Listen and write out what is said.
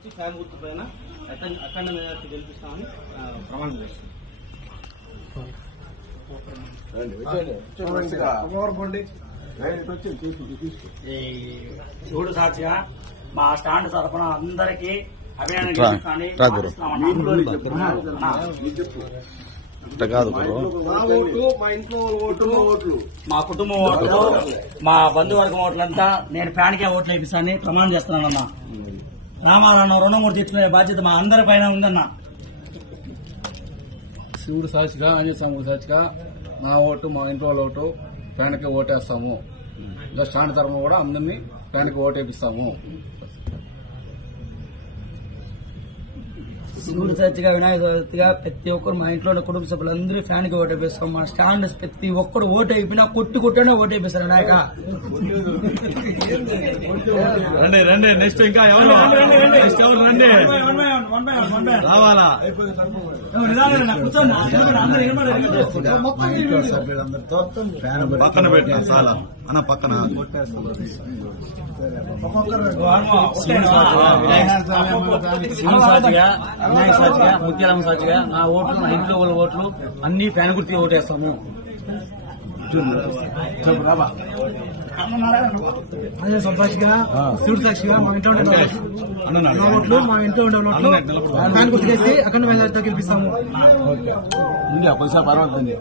ఇచ్చి ఫ్యాన్ గుర్తు పైన అఖండ మెజార్టీ గెలిపిస్తామని ప్రమాణం చేస్తాం. ఈ శివుడు సాక్షిగా మా స్టాండ్ తరఫున అందరికీ అభినందన గెలిపిస్తామని మా కుటుంబం ఓట్లు మా బంధువర్గం ఓట్లంతా నేను ఫ్యాన్కే ఓట్లు వేపిస్తానని ప్రమాణం చేస్తున్నానన్నా. రామారావు రుణమూర్తి తెచ్చుకునే బాధ్యత మా అందరి పైన ఉందన్నా. శివుడు సాక్షిగా ఆంజనేయ స్వామి సాక్షిగా నా ఓటు మా ఇంట్లో వాళ్ళ ఓటు ఫ్యాన్కి ఓటేస్తాము. ఇంకా స్టాండ్ తరఫున కూడా అందరినీ ఫ్యాన్కి ఓటేపిస్తాము. శివుడు సాక్షిగా వినాయక చవితిగా ప్రతి ఒక్కరు మా ఇంట్లో ఉన్న కుటుంబ సభ్యులందరూ ఫ్యాన్ కి ఓటు వేపిస్తాం. మా స్టాండ్ ప్రతి ఒక్కరు ఓటు అయిపోయినా కొట్టుకుంటూనే ఓటు వేపిస్తారు. వినాయక రండి నెక్స్ట్ ఇంకా ఎవరు రండి రావాలా పక్కన పెట్టిన చాలా అన్న పక్కన సాక్షిగా వినాయక సాక్షిగా ముత్యాలమ్మ సాక్షిగా నా ఓట్లు నా ఇంట్లో వాళ్ళ ఓట్లు అన్ని ఫ్యాన్ గుర్తి ఓటేస్తాము. అదే సాక్షిగా శివుడు సాక్షిగా మా ఇంట్లో ఉండే ఓట్లు మా ఇంట్లో ఉండే ఓట్లు ఫ్యాన్ గుర్తు చేసి అఖండ మెజార్టీతో గెలిపిస్తాము. పర్వాలేదు.